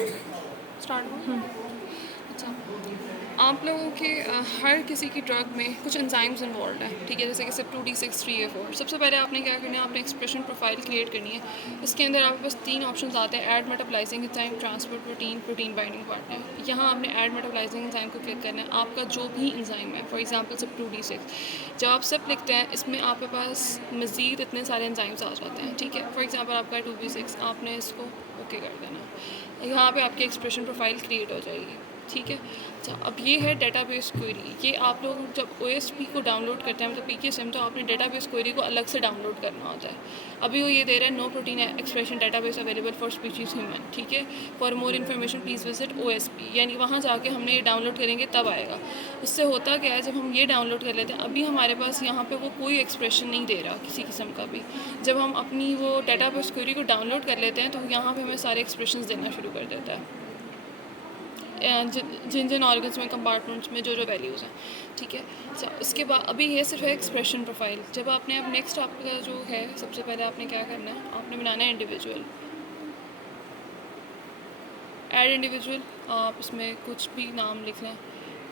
Start हुआ। अच्छा, आप लोगों के हर किसी की ड्रग में कुछ एंजाइम्स इन्वॉल्व हैं, ठीक है, जैसे कि सिर्फ 2D6 3A4। सबसे पहले आपने क्या करना है, आपने एक्सप्रेशन प्रोफाइल क्रिएट करनी है। इसके अंदर आपके पास 3 ऑप्शंस आते हैं: add metabolising enzyme, transport protein, protein binding partner. यहाँ आपने ऐड मेटाबोलाइजिंग एंजाइम को क्लिक करना है। आपका जो भी एंजाइम है, फॉर एग्जांपल सिर्फ 2D6, जब आप सब लिखते हैं इसमें आपके पास मज़ीद इतने सारे एंजाइम्स आ जाते हैं, ठीक है। फॉर एग्जांपल आपका 2B6, आपने इसको ओके कर देना। यहाँ पे आपकी एक्सप्रेशन प्रोफाइल क्रिएट हो जाएगी, ठीक है। अच्छा, अब ये है डेटाबेस क्वेरी। ये आप लोग जब OSP को डाउनलोड करते हैं, मतलब PKSIM, तो आपने डेटाबेस क्वेरी को अलग से डाउनलोड करना होता है। अभी वो ये दे रहा है no protein expression database available for species human, ठीक है। For more information please visit OSP, यानी वहाँ जाके हमने ये डाउनलोड करेंगे तब आएगा। उससे होता क्या है, जब हम ये डाउनलोड कर लेते हैं, अभी हमारे पास यहाँ पे वो कोई एक्सप्रेशन नहीं दे रहा किसी किस्म का भी। जब हम अपनी वो डेटाबेस क्वेरी को डाउनलोड कर लेते हैं तो यहाँ पे हमें सारे एक्सप्रेशन देना शुरू कर देता है, जिन जिन ऑर्गन्स में, कंपार्टमेंट्स में जो जो वैल्यूज़ हैं, ठीक है। अच्छा, उसके बाद अभी ये सिर्फ है एक्सप्रेशन प्रोफाइल। जब आपने अब नेक्स्ट आपका जो है, सबसे पहले आपने क्या करना है, आपने बनाना है इंडिविजुअल। ऐड इंडिविजुअल, आप इसमें कुछ भी नाम लिख लें।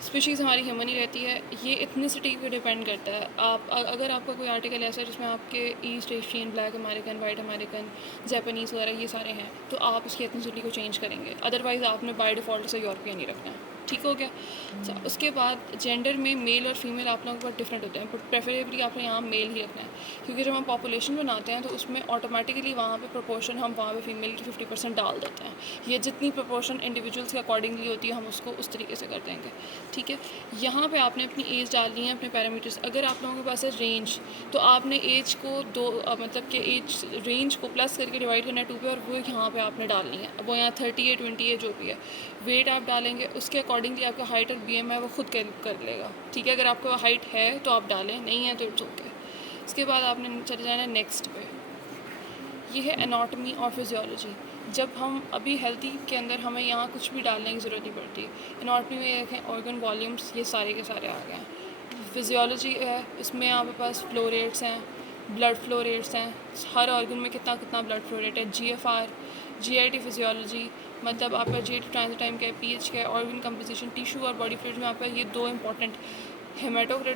स्पीशीज़ हमारी ह्यूमन ही रहती है। ये इथनिसिटी पे डिपेंड करता है। आप अगर आपका कोई आर्टिकल ऐसा है जिसमें आपके east Asian, black American, white American, Japanese वगैरह ये सारे हैं, तो आप उसकी एथनिसिटी को चेंज करेंगे। अदरवाइज़ आपने बाय डिफ़ॉल्ट से यूरोपियन ही रखना है, ठीक हो गया। अच्छा, उसके बाद जेंडर में मेल और फीमेल आप लोगों को डिफरेंट होते हैं, बट प्रेफरेबली आपने यहाँ मेल ही रखना है, क्योंकि जब हम पॉपुलेशन बनाते हैं तो उसमें ऑटोमेटिकली वहाँ पे प्रोपोर्शन हम वहाँ पे फीमेल की 50% डाल देते हैं। ये जितनी प्रोपोर्शन इंडिविजुअल्स के अकॉर्डिंगली होती है, हम उसको उस तरीके से कर देंगे, ठीक है। यहाँ पे आपने अपनी एज डालनी है, अपने पैरामीटर्स। अगर आप लोगों के पास है रेंज, तो आपने एज को मतलब कि एज रेंज को प्लस करके डिवाइड करना है 2 पे, और वो यहाँ पे आपने डालनी है। वो यहाँ 30 है, 20 है, जो भी है। वेट आप डालेंगे, उसके अकॉर्डिंगली आपका हाइट और BMI वो खुद कैलकुलेट कर लेगा, ठीक है। अगर आपको हाइट है तो आप डालें, नहीं है तो इट्स ओके। इसके बाद आपने चले जाना है नेक्स्ट पे। ये है एनाटॉमी और फिजियोलॉजी। जब हम अभी हेल्थी के अंदर हमें यहाँ कुछ भी डालने की ज़रूरत नहीं पड़ती। एनाटॉमी में देखें, ऑर्गन वॉल्यूम्स, ये सारे के सारे आ गए हैं। फिजियोलॉजी है, इसमें आपके पास फ्लो रेट्स हैं, ब्लड फ्लो रेट्स हैं, हर ऑर्गन में कितना कितना ब्लड फ्लो रेट है। GFR, GIT फिजियोलॉजी, मतलब आपका GIT ट्रांजिट टाइम क्या है, PH क्या है, ऑर्गन कंपोजिशन, टिश्यू और बॉडी फ्लूइड में आपका ये 2 इंपॉर्टेंट, हेमाटोक्रिट और